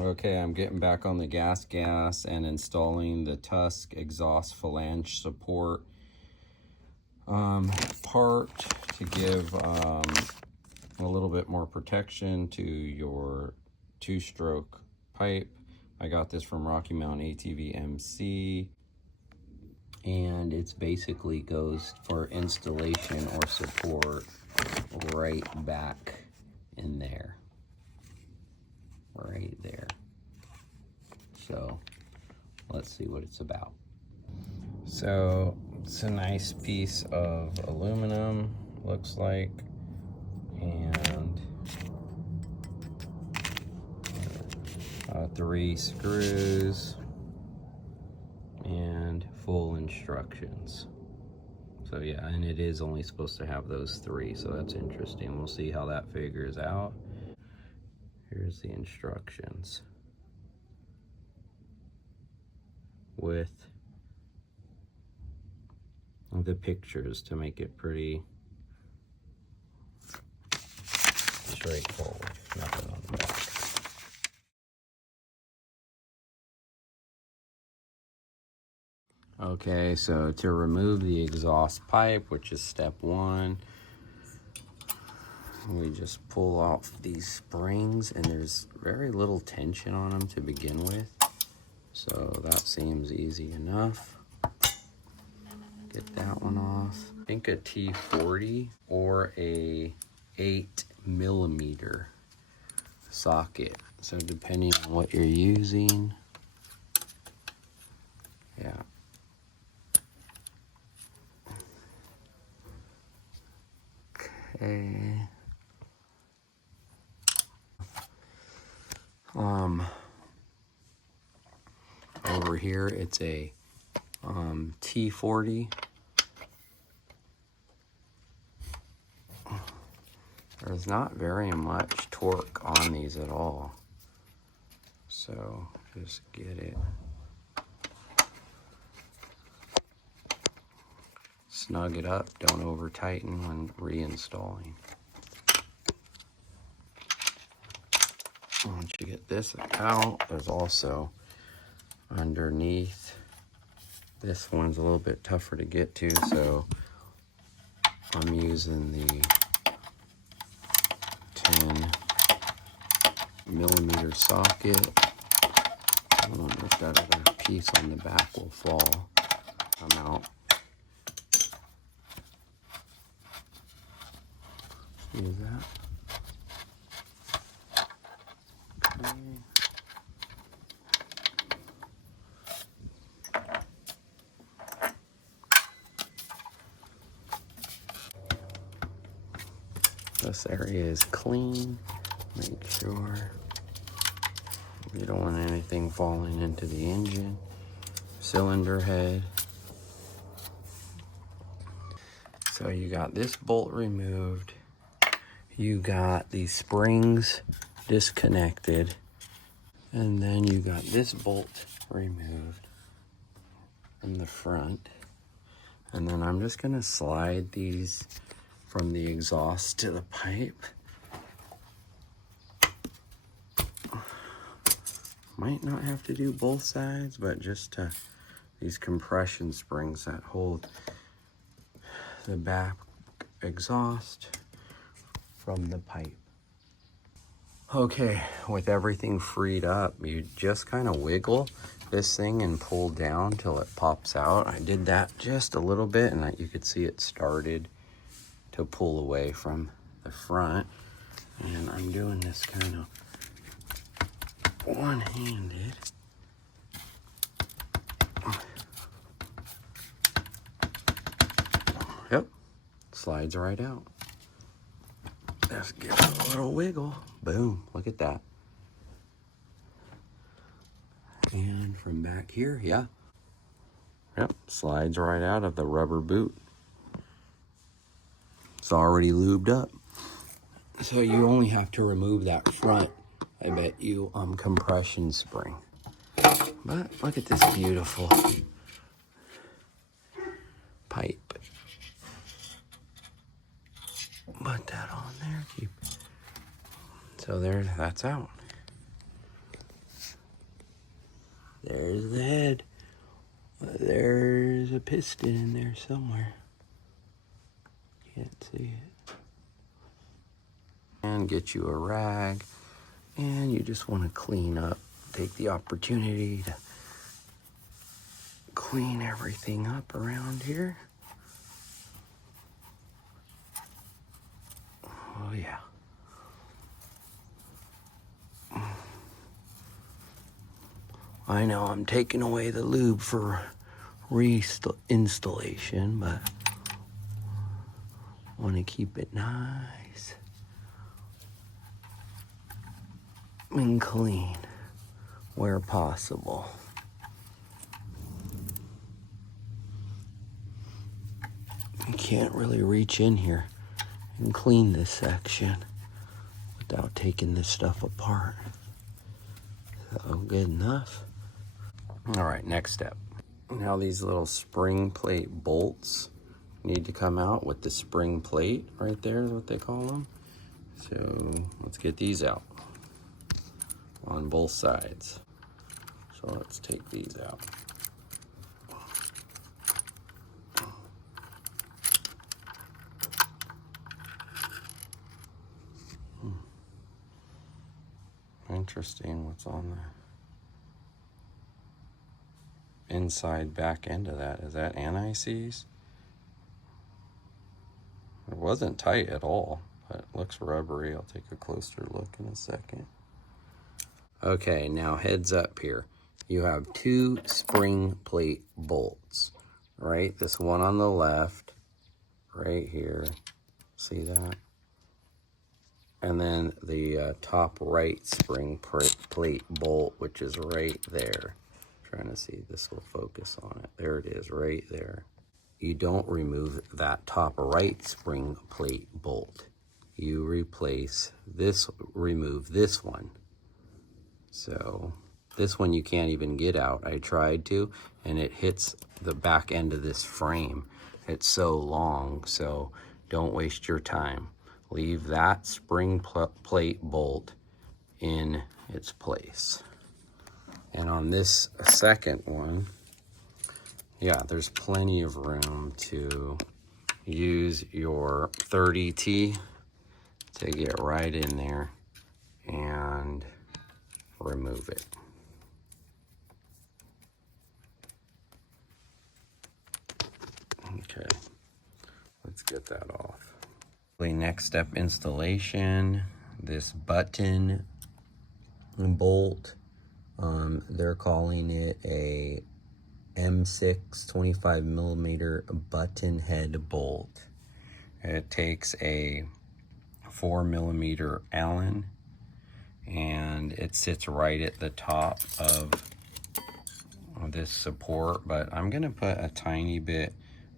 Okay, I'm getting back on the GASGAS and installing the Tusk exhaust flange support part to give a little bit more protection to your two-stroke pipe. I got this from Rocky Mountain ATV MC, and it's basically goes for installation or support right back in there, right there. So let's see what it's about. So it's a nice piece of aluminum, looks like, and 3 screws and full instructions. So yeah, and it is only supposed to have those 3, so that's interesting. We'll see how that figures out. Here's the instructions with the pictures to make it pretty straightforward. Nothing on the back. Okay, so to remove the exhaust pipe, which is step 1, we just pull off these springs, and there's very little tension on them to begin with, so that seems easy enough. Get that one off. I think a T40 or a 8mm socket, so depending on what you're using. Yeah. Okay. Over here it's a T40. There's not very much torque on these at all, so just get it. Snug it up, don't over tighten when reinstalling. Once you get this out, there's also underneath. This one's a little bit tougher to get to, so I'm using the 10mm socket. I wonder if that other piece on the back will fall. I'm out. See that? Okay. This area is clean. Make sure you don't want anything falling into the engine. Cylinder head. So you got this bolt removed. You got these springs disconnected. And then you got this bolt removed from the front. And then I'm just gonna slide these from the exhaust to the pipe. Might not have to do both sides, but just these compression springs that hold the back exhaust from the pipe. Okay, with everything freed up, you just kind of wiggle this thing and pull down till it pops out. I did that just a little bit, and you could see it started to pull away from the front. And I'm doing this kind of one-handed. Yep, slides right out. Just give it a little wiggle. Boom, look at that. And from back here, yeah. Yep, slides right out of the rubber boot. It's already lubed up. So you only have to remove that front, I bet you, compression spring. But look at this beautiful pipe. Put that on there, so there, that's out. There's the head. There's a piston in there somewhere. Can't see it. And get you a rag. And you just want to clean up. Take the opportunity to clean everything up around here. Oh yeah. I know I'm taking away the lube for reinstallation, but I want to keep it nice and clean where possible. You can't really reach in here and clean this section without taking this stuff apart. So good enough. All right, next step. Now these little spring plate bolts need to come out with the spring plate right there is what they call them. So let's get these out on both sides. So let's take these out. Interesting what's on the inside back end of that. Is that anti-seize? It wasn't tight at all, but it looks rubbery. I'll take a closer look in a second. Okay, now heads up here. You have two spring plate bolts, right? This one on the left, right here. See that? And then the top right spring plate bolt, which is right there. Trying to see if this will focus on it. There it is, right there. You don't remove that top right spring plate bolt. You replace this, remove this one. So this one you can't even get out. I tried to, and it hits the back end of this frame. It's so long, so don't waste your time. Leave that spring plate bolt in its place. And on this second one, yeah, there's plenty of room to use your 30T to get right in there and remove it. Okay, let's get that off. The next step, installation. This button bolt, they're calling it a M6 25 millimeter button head bolt. It takes a 4 millimeter Allen, and it sits right at the top of this support, but I'm gonna put a tiny bit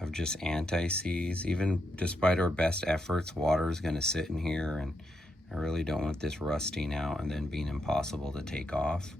of just anti-seize. Even despite our best efforts, water is gonna sit in here, and I really don't want this rusting out and then being impossible to take off.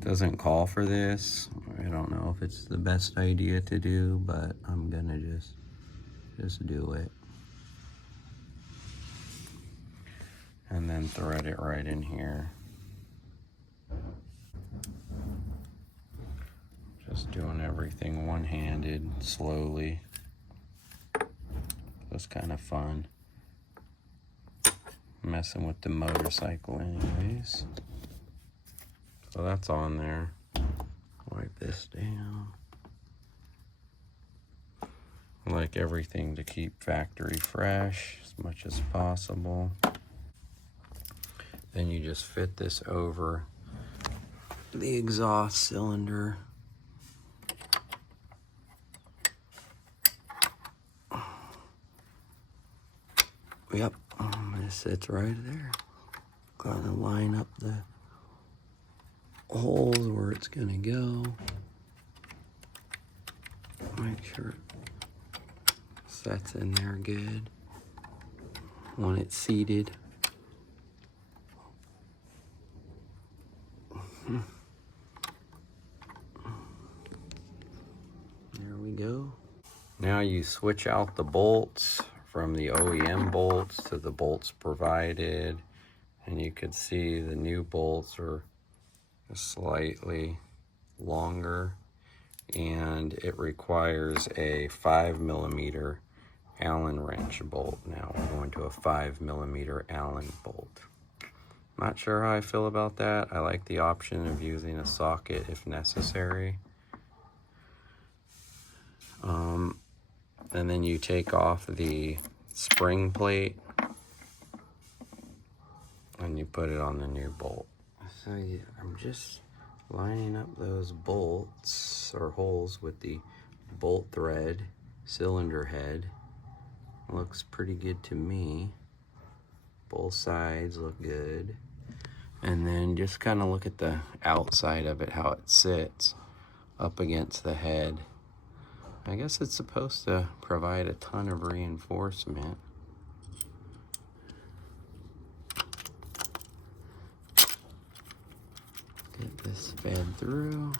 Doesn't call for this. I don't know if it's the best idea to do, but I'm gonna just do it. And then thread it right in here. Just doing everything one-handed, slowly. That's kind of fun. Messing with the motorcycle anyways. So that's on there. Wipe this down. I like everything to keep factory fresh as much as possible. Then you just fit this over the exhaust cylinder. Yep, it sits right there. Gotta line up the holes where it's gonna go. Make sure it sets in there good when it's seated. There we go. Now you switch out the bolts from the OEM bolts to the bolts provided, and you could see the new bolts are slightly longer, and it requires a 5mm Allen wrench bolt. Now we're going to a 5mm Allen bolt. Not sure how I feel about that. I like the option of using a socket if necessary. And then you take off the spring plate and you put it on the new bolt. So I'm just lining up those bolts or holes with the bolt thread cylinder head. Looks pretty good to me. Both sides look good. And then just kind of look at the outside of it, how it sits up against the head. I guess it's supposed to provide a ton of reinforcement. Get this fed through.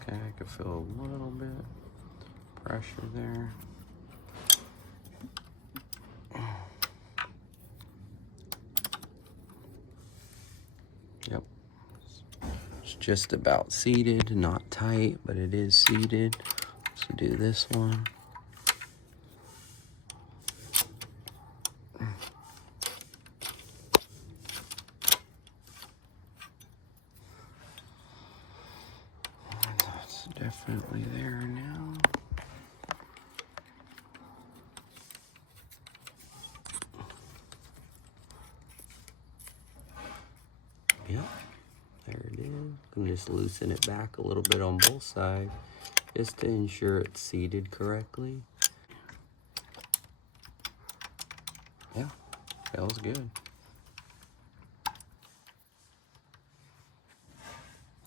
Okay, I can feel a little bit pressure there. Yep. It's just about seated, not tight, but it is seated. So do this one. That's definitely there now. Yep, there it is. I'm just loosen it back a little bit on both sides just to ensure it's seated correctly. Yeah, feels good.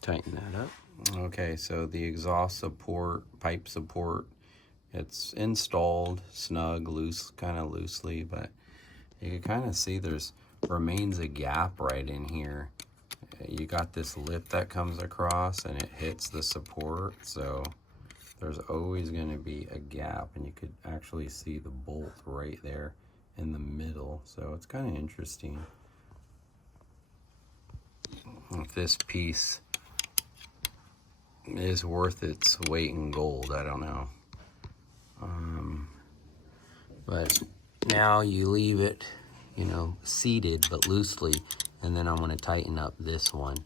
Tighten that up. Okay, so the exhaust support, pipe support, it's installed snug, loose, kind of loosely, but you can kind of see there's remains a gap right in here. You got this lip that comes across and it hits the support, so there's always going to be a gap, and you could actually see the bolt right there in the middle, so it's kind of interesting. If this piece is worth its weight in gold, I don't know. But now you leave it, you know, seated but loosely, and then I'm going to tighten up this one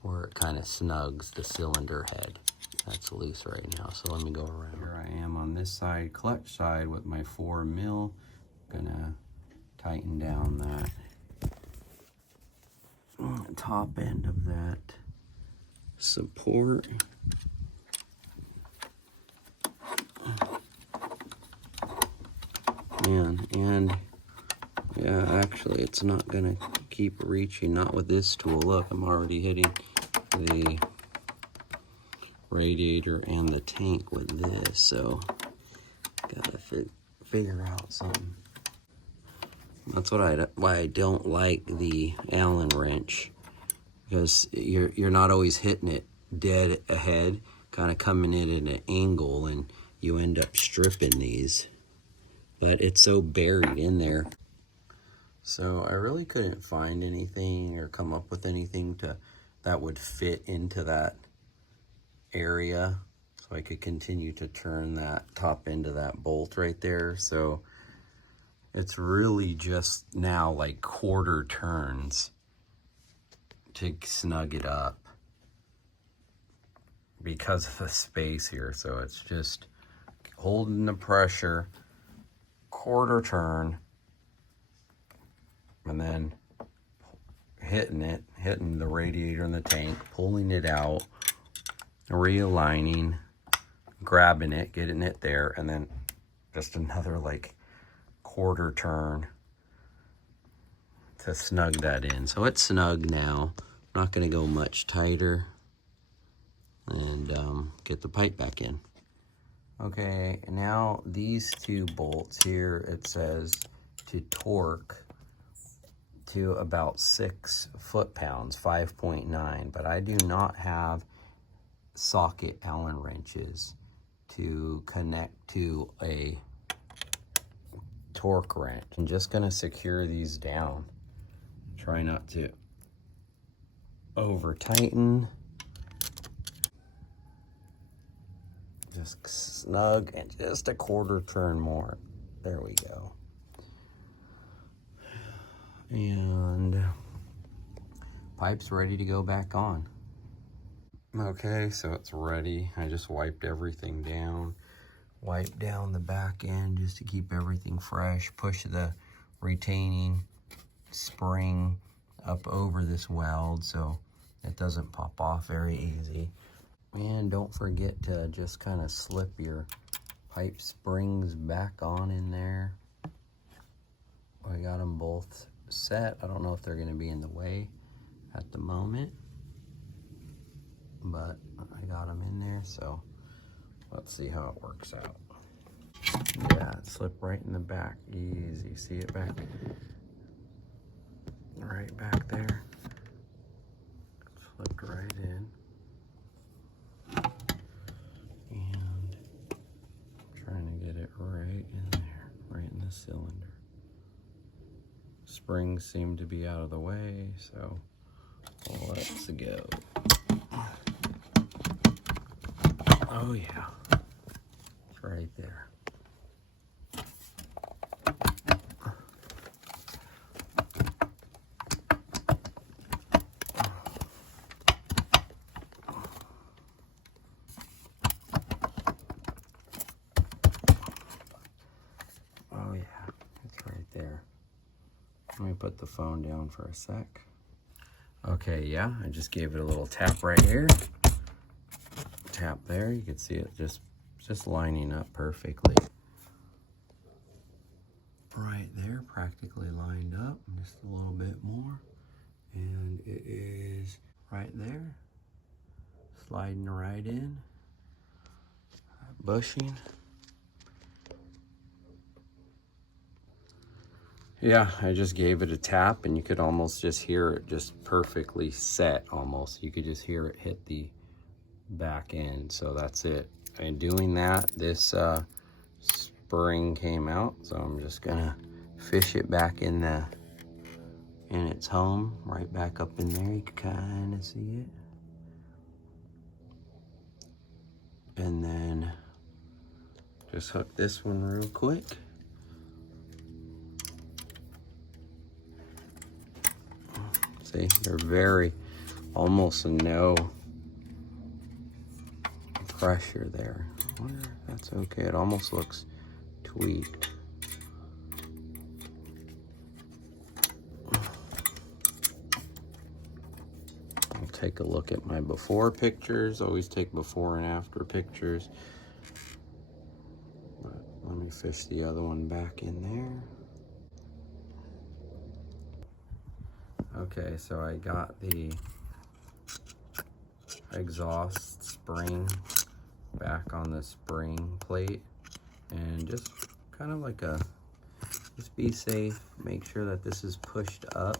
where it kind of snugs the cylinder head. That's loose right now, so let me go around. Here I am on this side, clutch side, with my 4mm. Gonna tighten down that top end of that support. And yeah, actually it's not gonna keep reaching, not with this tool. Look, I'm already hitting the radiator and the tank with this, so gotta figure out something. That's why I don't like the Allen wrench, because you're not always hitting it dead ahead, kind of coming in at an angle, and you end up stripping these. But it's so buried in there. So I really couldn't find anything or come up with anything that would fit into that area, so I could continue to turn that top end of that bolt right there. So it's really just now like quarter turns to snug it up because of the space here. So it's just holding the pressure, quarter turn, and then hitting the radiator and the tank, pulling it out, realigning, grabbing it, getting it there, and then just another like quarter turn to snug that in. So it's snug now. I'm not going to go much tighter, and get the pipe back in. Okay, now these two bolts here, it says to torque to about 6 foot-pounds, 5.9, but I do not have socket Allen wrenches to connect to a torque wrench. I'm just gonna secure these down, Try not to over tighten. Just snug and just a quarter turn more. There we go. And pipe's ready to go back on. Okay, so it's ready. I just wiped everything down. Wipe down the back end just to keep everything fresh. Push the retaining spring up over this weld so it doesn't pop off very easy. And don't forget to just kind of slip your pipe springs back on in there. I got them both set. I don't know if they're going to be in the way at the moment, but I got them in there, so let's see how it works out. Yeah, it slipped right in the back. Easy. See it back? Right back there. Slipped right in. And I'm trying to get it right in there, right in the cylinder. Springs seem to be out of the way, so let's go. Oh yeah, it's right there. Oh yeah, it's right there. Let me put the phone down for a sec. Okay, yeah, I just gave it a little tap right here. Tap there, you can see it just lining up perfectly. Right there, practically lined up, just a little bit more. And it is right there, sliding right in, bushing. Yeah, I just gave it a tap and you could almost just hear it just perfectly set almost. You could just hear it hit the back end, so that's it. And doing that, this spring came out, so I'm just gonna fish it back in its home, right back up in there. You can kind of see it. And then just hook this one real quick. See, they're very, almost no pressure there. I wonder if that's okay. It almost looks tweaked. I'll take a look at my before pictures. Always take before and after pictures. But let me fish the other one back in there. Okay, so I got the exhaust spring back on the spring plate, and just kind of like just be safe, make sure that this is pushed up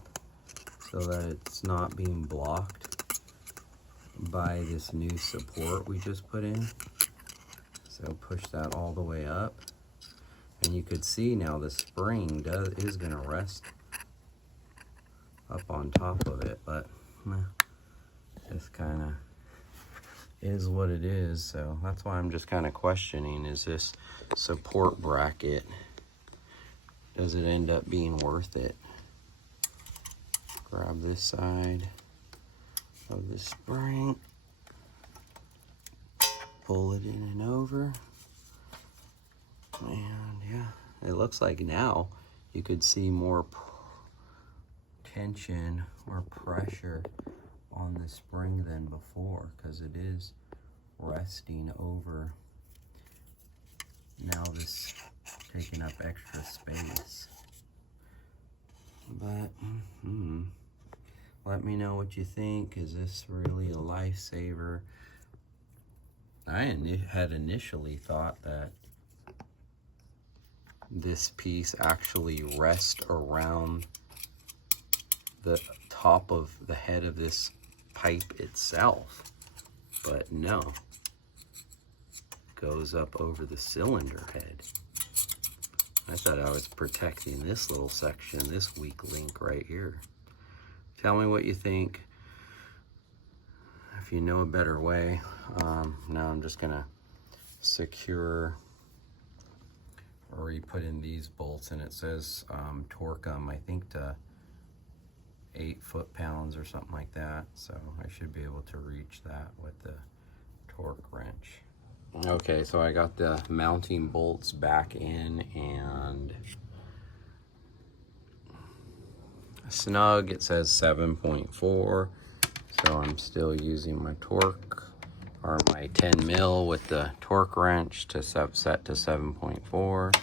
so that it's not being blocked by this new support we just put in. So push that all the way up, and you could see now the spring is going to rest up on top of it, but just kind of is what it is. So that's why I'm just kind of questioning, is this support bracket, does it end up being worth it? Grab this side of the spring, pull it in and over, and yeah, it looks like now you could see more tension or pressure on the spring than before, because it is resting over. Now this taking up extra space. But let me know what you think. Is this really a lifesaver? I had initially thought that this piece actually rests around the top of the head of this pipe itself, but no, it goes up over the cylinder head. I thought I was protecting this little section, this weak link right here. Tell me what you think. If you know a better way. Now I'm just gonna secure, or you put in these bolts, and it says torque them, I think, to 8 foot-pounds or something like that. So I should be able to reach that with the torque wrench. Okay, so I got the mounting bolts back in and snug. It says 7.4, so I'm still using my torque, or my 10 mil with the torque wrench to set to 7.4.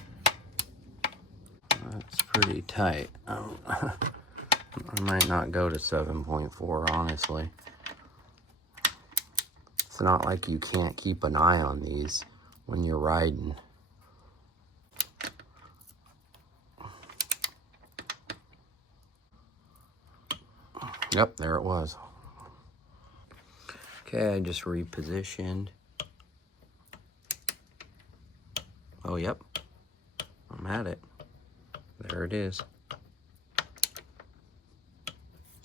That's pretty tight. I might not go to 7.4, honestly. It's not like you can't keep an eye on these when you're riding. Yep, there it was. Okay, I just repositioned. Oh, yep. I'm at it. There it is.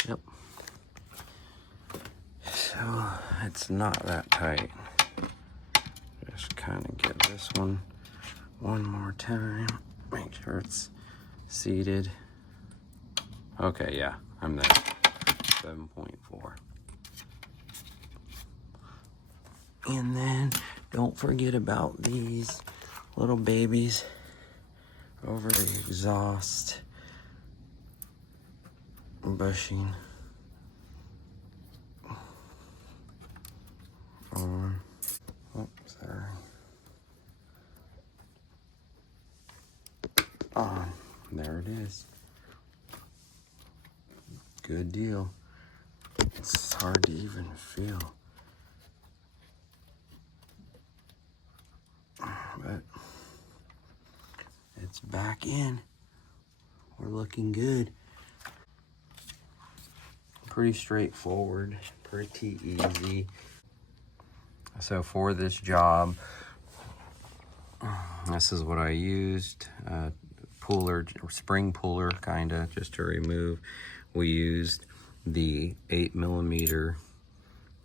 Yep. So, it's not that tight. Just kind of get this one more time. Make sure it's seated. Okay, yeah, I'm there. 7.4. And then don't forget about these little babies over the exhaust bushing. Oops, sorry. There it is. Good deal. It's hard to even feel. But it's back in. We're looking good. Pretty straightforward, pretty easy. So for this job, this is what I used. Puller, spring puller, kinda, just to remove. We used the 8mm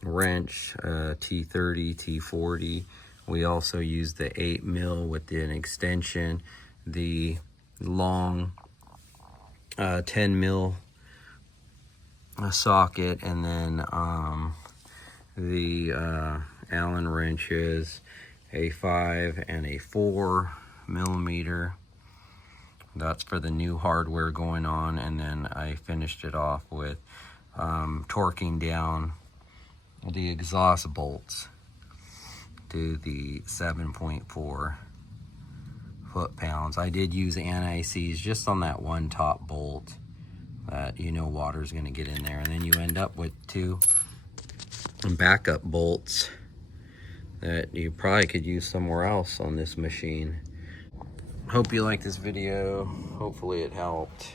wrench, T30, T40. We also used the 8mm with an extension, the long 10mm socket, and then the Allen wrenches, a 5 and a 4mm. That's for the new hardware going on, and then I finished it off with torquing down the exhaust bolts to the 7.4 foot-pounds. I did use anti-seize just on that one top bolt that water's going to get in there, and then you end up with 2 backup bolts that you probably could use somewhere else on this machine. Hope you like this video. Hopefully it helped.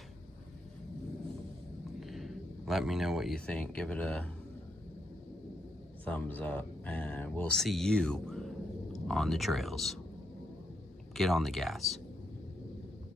Let me know what you think. Give it a thumbs up, and we'll see you on the trails. Get on the gas.